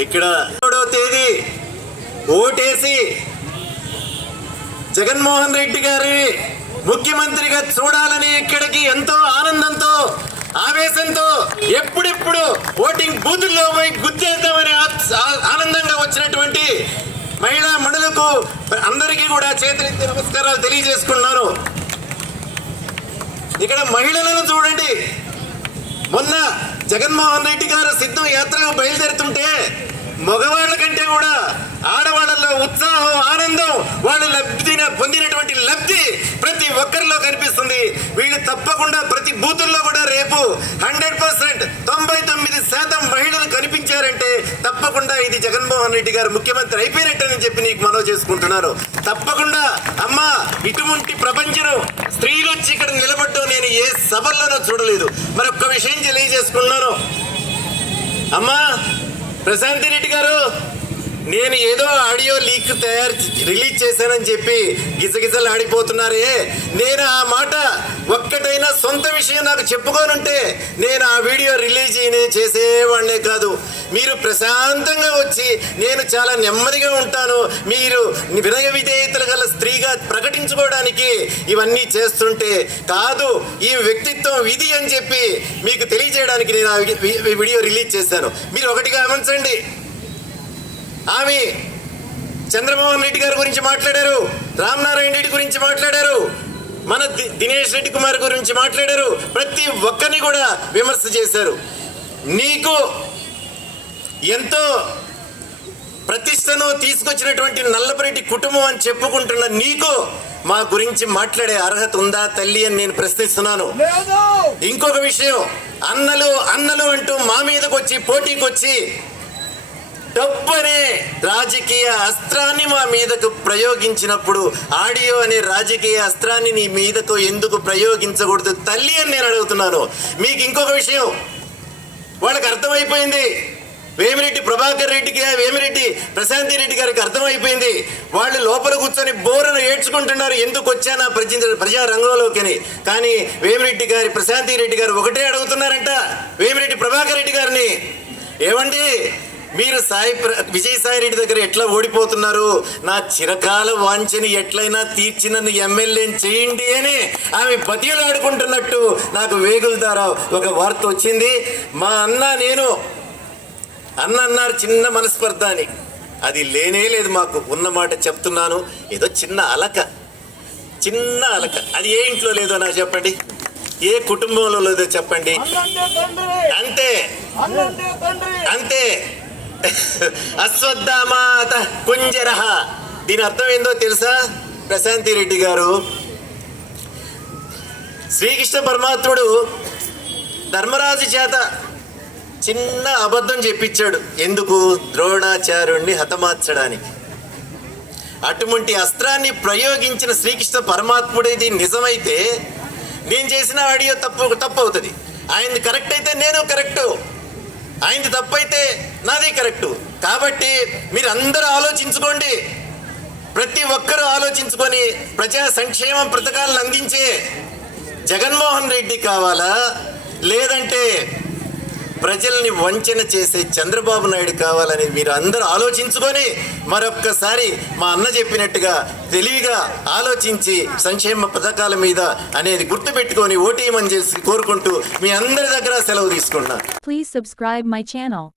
ఇక్కడ మూడో తేదీ ఓటేసి జగన్మోహన్ రెడ్డి గారి ముఖ్యమంత్రిగా చూడాలని ఇక్కడికి ఎంతో ఆనందంతో ఆవేశంతో ఎప్పుడెప్పుడు ఓటింగ్ బూతుల్లో పోయి గుర్తేద్దామని ఆనందంగా వచ్చినటువంటి మహిళా మణులకు అందరికీ కూడా చేతులెత్తి నమస్కారాలు తెలియజేసుకున్నారు ఇక్కడ మహిళలను చూడండి. మొన్న జగన్మోహన్ రెడ్డి గారు సిద్ధం యాత్రకు బయలుదేరుతుంటే మగవాళ్ళ కంటే కూడా ఆడవాళ్ళలో ఉత్సాహం ఆనందం వాళ్ళు లబ్ధిన పొందినటువంటి లబ్ధి ప్రతి ఒక్కరిలో కనిపిస్తుంది. వీళ్ళు తప్పకుండా ప్రతి బూతుల్లో కూడా రేపు హండ్రెడ్ పర్సెంట్ తొంభై తొమ్మిది శాతం మహిళలు కనిపించారంటే తప్పకుండా ఇది జగన్మోహన్ రెడ్డి గారు ముఖ్యమంత్రి అయిపోయినట్టని చెప్పి నీకు మనవి చేసుకుంటున్నారు తప్పకుండా అమ్మా ఇటువంటి ప్రపంచం స్త్రీలు వచ్చి ఇక్కడ నిలబడ్డం నేను ఏ సభల్లోనూ చూడలేదు. మరొక విషయం తెలియజేసుకున్నాను అమ్మా ప్రశాంతి రెడ్డి గారు. నేను ఏదో ఆడియో లీక్ తయారు రిలీజ్ చేశానని చెప్పి గిజగిజలు ఆడిపోతున్నారే. నేను ఆ మాట ఒక్కటైనా సొంత విషయం నాకు చెప్పుకోనుంటే నేను ఆ వీడియో రిలీజ్ చేసేవాడినే కాదు. మీరు ప్రశాంతంగా వచ్చి నేను చాలా నెమ్మదిగా ఉంటాను. మీరు వినయ విధేయతలు గల స్త్రీగా ప్రకటించుకోవడానికి ఇవన్నీ చేస్తుంటే కాదు ఈ వ్యక్తిత్వం ఇది అని చెప్పి మీకు తెలియజేయడానికి నేను ఆ వి- వీడియో రిలీజ్ చేశాను. మీరు ఒకటి గమనించండి. ఆమె చంద్రమోహన్ రెడ్డి గారి గురించి మాట్లాడారు రామనారాయణ రెడ్డి గురించి మాట్లాడారు మన దినేష్ రెడ్డి కుమార్ గురించి మాట్లాడారు ప్రతి ఒక్కరిని కూడా విమర్శ చేశారు. నీకు ఎంతో ప్రతిష్టను తీసుకొచ్చినటువంటి నల్లపరెడ్డి కుటుంబం అని చెప్పుకుంటున్న నీకు మా గురించి మాట్లాడే అర్హత ఉందా తల్లి అని నేను ప్రశ్నిస్తున్నాను. ఇంకొక విషయం అన్నలు అన్నలు అంటూ మా మీదకి వచ్చి పోటీకి వచ్చి డబ్బు అనే రాజకీయ అస్త్రాన్ని మా మీదకు ప్రయోగించినప్పుడు ఆడియో అనే రాజకీయ అస్త్రాన్ని నీ మీదకు ఎందుకు ప్రయోగించకూడదు తల్లి అని నేను అడుగుతున్నాను. మీకు ఇంకొక విషయం. వాళ్ళకి అర్థమైపోయింది. వేమిరెడ్డి ప్రభాకర్ రెడ్డికి వేమిరెడ్డి ప్రశాంతి రెడ్డి గారికి అర్థమైపోయింది. వాళ్ళు లోపల కూర్చొని బోరను ఏడ్చుకుంటున్నారు. ఎందుకు వచ్చానా ప్రజ ప్రజా రంగంలోకి అని. కానీ వేమిరెడ్డి గారి ప్రశాంతి రెడ్డి గారు ఒకటే అడుగుతున్నారంట. వేమిరెడ్డి ప్రభాకర్ రెడ్డి గారిని. ఏమండి? మీరు సాయి విజయసాయి రెడ్డి దగ్గర ఎట్లా ఓడిపోతున్నారు? నా చిరకాల వాంఛని ఎట్లయినా తీర్చి నన్ను ఎమ్మెల్యేని చేయండి అని ఆమె బతిలాడుకుంటున్నట్టు నాకు వేగుల ద్వారా ఒక వార్త వచ్చింది. మా అన్న నేను అన్న అన్నారు చిన్న మనస్పర్ధ అని అది లేనే లేదు మాకు. ఉన్న మాట చెప్తున్నాను. ఏదో చిన్న అలక. చిన్న అలక. అది ఏ ఇంట్లో లేదో నాకు చెప్పండి. ఏ కుటుంబంలో లేదో చెప్పండి. అంతే. అంతే. అశ్వత్థామాత కుంజర దీని అర్థం ఏందో తెలుసా? ప్రశాంతి రెడ్డి గారు. శ్రీకృష్ణ పరమాత్ముడు ధర్మరాజు చేత చిన్న అబద్ధం చెప్పించాడు. ఎందుకు? ద్రోణాచార్యుణ్ణి హతమార్చడానికి. అటువంటి అస్త్రాన్ని ప్రయోగించిన శ్రీకృష్ణ పరమాత్ముడేది నిజమైతే నేను చేసిన ఆడియో తప్పు తప్పు అవుతుంది. ఆయన కరెక్ట్ అయితే నేను కరెక్టు. ఆయనది తప్పైతే నాది కరెక్టు. కాబట్టి మీరు అందరూ ఆలోచించుకోండి. ప్రతి ఒక్కరూ ఆలోచించుకొని ప్రజా సంక్షేమ పథకాలను అందించే జగన్మోహన్ రెడ్డి కావాలా? లేదంటే ప్రజల్ని వంచన చేసే చంద్రబాబు నాయుడు కావాలని మీరు అందరూ ఆలోచించుకొని మరొక్కసారి మా అన్న చెప్పినట్టుగా తెలివిగా ఆలోచించి సంక్షేమ పథకాల మీద అనేది గుర్తుపెట్టుకొని ఓటేయమని చేసి కోరుకుంటూ మీ అందరి దగ్గర సెలవు తీసుకుంటున్నాను. Please subscribe my channel